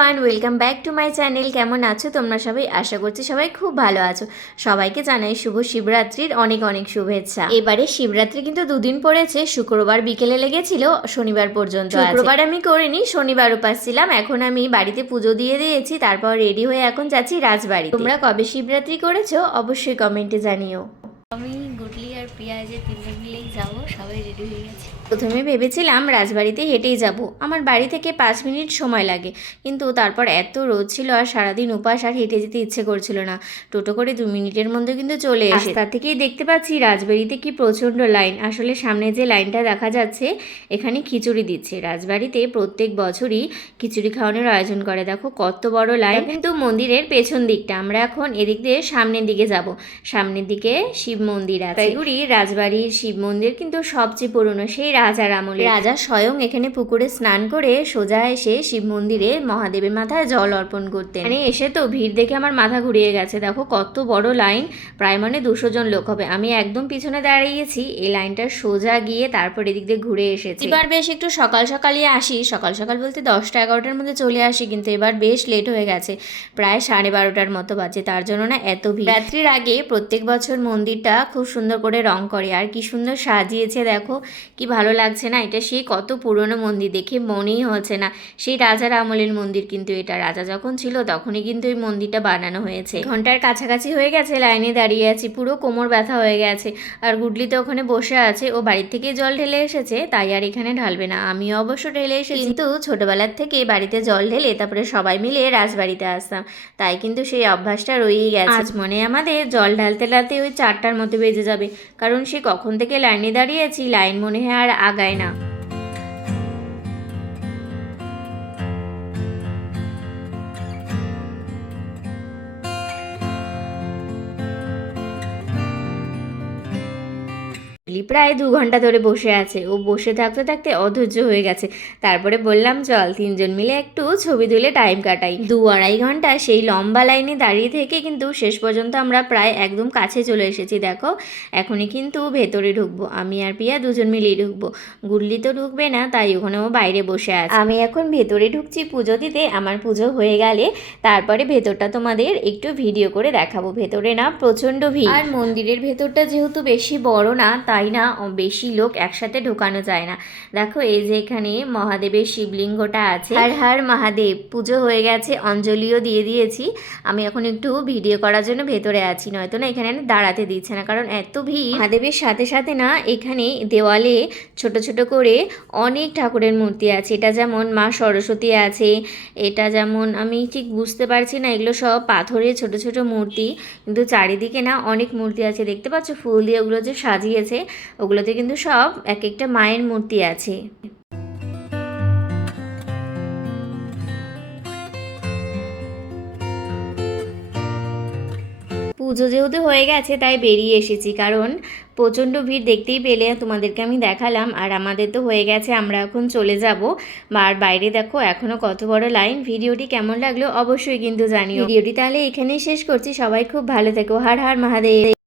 Everyone welcome back to my channel কেমন আছো তোমরা সবাই? আশা করছি সবাই খুব ভালো আছো। সবাইকে জানাই শুভ শিবরাত্রির অনেক অনেক শুভেচ্ছা। এবারে শিবরাত্রি কিন্তু দুদিন পড়েছে, শুক্রবার বিকেলে লেগেছিল, শনিবার পর্যন্ত শুক্রবার আমি করিনি, শনিবার উপাস ছিলাম, এখন আমি বাড়িতে পুজো দিয়ে দিয়েছি, তারপর রেডি হয়ে এখন যাচ্ছি রাজবাড়ি তোমরা কবে শিবরাত্রি করেছ, অবশ্যই কমেন্টে জানিও। আমি গুডলি আর প্রিয়া যে তিনজন মিলেই যাব সবাই রেডি হয়ে গেছে। প্রথমে ভেবেছিলাম রাজবাড়িতে হেঁটেই যাব। আমার বাড়ি থেকে পাঁচ মিনিট সময় লাগে। কিন্তু তারপর এত রোদ ছিল আর সারাদিন উপাস আর হেঁটে যেতে ইচ্ছে করছিল না। টোটো করে দু মিনিটের মধ্যে কিন্তু চলে এসে তার থেকেই দেখতে পাচ্ছি রাজবাড়িতে কি প্রচণ্ড লাইন। আসলে সামনে যে লাইনটা দেখা যাচ্ছে এখানে খিচুড়ি দিচ্ছে। রাজবাড়িতে প্রত্যেক বছরই খিচুড়ি খাওয়ানোর আয়োজন করে। দেখো কত বড় লাইন। কিন্তু মন্দিরের পেছন দিকটা। আমরা এখন এদিক দিয়ে সামনের দিকে যাব। সামনের দিকে শিব মন্দির আছে। তাইগুড়ি রাজবাড়ির শিব মন্দির কিন্তু সবচেয়ে পুরনো সেই রাজার আমলে। রাজা স্বয়ং এখানে পুকুরে স্নান করে সোজা এসে শিব মন্দিরে মহাদেবের মাথায় জল অর্পণ করতেন। মানে এসে তো ভিড় দেখে আমার মাথা ঘুরিয়ে গেছে। দেখো কত বড় লাইন প্রায় মানে দুশো জন লোক হবে। আমি একদম পিছনে দাঁড়িয়েছি এই লাইনটা সোজা গিয়ে তারপর এদিক দিয়ে ঘুরে এসেছি। এবার বেশ একটু সকাল সকালই আসি। সকাল সকাল বলতে দশটা এগারোটার মধ্যে চলে আসি কিন্তু এবার বেশ লেট হয়ে গেছে। প্রায় সাড়ে বারোটার মতো বাজে তার জন্য না এত ভিড়। রাত্রির আগে প্রত্যেক বছর মন্দিরটা খুব সুন্দর করে রং করে। আর কি সুন্দর সাজিয়েছে দেখো, কি ভালো লাগছে না? এটা সেই কত পুরনো মন্দির, দেখে মনেই হচ্ছে না। সেই রাজার আমলের মন্দির কিন্তু এটা। রাজা যখন ছিল তখনই কিন্তু এই মন্দিরটা বানানো হয়েছে। ঘণ্টার কাছাকাছি হয়ে গেছে, লাইনে দাঁড়িয়ে আছি, পুরো কোমর ব্যথা হয়ে গেছে। আর গুডলি তো ওখানে বসে আছে, ও বাড়ির থেকে জল ঢেলে এসেছে, তাই আর এখানে ঢালবে না। আমি অবশ্য ঢেলে এসেছি। কিন্তু ছোটবেলার থেকে বাড়িতে জল ঢেলে তারপরে সবাই মিলে রাজবাড়িতে আসতাম। তাই কিন্তু সেই অভ্যাসটা রয়েই গেছে। আজ মনে আমাদের জল ঢালতে ঢালতে ওই চারটার মতো বেজে যাবে। কারণ সে কখন থেকে লাইনে দাঁড়িয়েছি লাইন মনে হয় আর আগায় না। লিলি প্রায় দু ঘণ্টা ধরে বসে আছে। ও বসে থাকতে থাকতে অধৈর্য হয়ে গেছে। তারপরে বললাম, চল তিনজন মিলে একটু ছবি তুলে টাইম কাটাই। দু আড়াই ঘণ্টা সেই লম্বা লাইনে দাঁড়িয়ে থেকে কিন্তু শেষ পর্যন্ত আমরা প্রায় একদম কাছে চলে এসেছি। দেখো, এখনই কিন্তু ভেতরে ঢুকবো। আমি আর পিয়া দুজন মিলেই ঢুকবো। গুল্লি তো ঢুকবে না, তাই ওখানে ও বাইরে বসে আছে। আমি এখন ভেতরে ঢুকছি পুজো দিতে, আমার পুজো হয়ে গেলে তারপরে ভেতরটা তোমাদের একটু ভিডিও করে দেখাবো। ভেতরে না, প্রচণ্ড ভিড়। আর মন্দিরের ভেতরটা যেহেতু বেশি বড় না, তাই না, ও বেশি লোক একসাথে ঢোকানো যায় না। দেখো এই যে এখানে মহাদেবের শিবলিঙ্গটা আছে। আর হার মহাদেব, পুজো হয়ে গেছে, অঞ্জলিও দিয়ে দিয়েছি। আমি এখন একটু ভিডিও করার জন্য ভেতরে আছি, নয়তো না এখানে দাঁড়াতে দিচ্ছে না, কারণ এত ভিড়। মহাদেবের সাথে সাথে না এখানে দেওয়ালে ছোট ছোট করে অনেক ঠাকুরের মূর্তি আছে। এটা যেমন মা সরস্বতী আছে, এটা যেমন আমি ঠিক বুঝতে পারছি না, এগুলো সব পাথরের ছোট ছোট মূর্তি। কিন্তু চারিদিকে না অনেক মূর্তি আছে। দেখতে পাচ্ছ? ফুল দিয়ে ওগুলো যে সাজিয়েছে। ওগুলোতে কিন্তু সব এক একটা মায়ের মূর্তি আছে। পুজো যেহেতু হয়ে গেছে, তাই বেরিয়ে এসেছি। কারণ প্রচণ্ড ভিড় দেখতেই পেলে, তোমাদেরকে আমি দেখালাম। আর আমাদের তো হয়ে গেছে, আমরা এখন চলে যাব। আর বাইরে দেখো এখনও কত বড় লাইন। ভিডিওটি কেমন লাগল অবশ্যই কিন্তু জানিও। ভিডিওটি তাহলে এখানেই শেষ করছি। সবাই খুব ভালো থেকো। হার হার মহাদেব।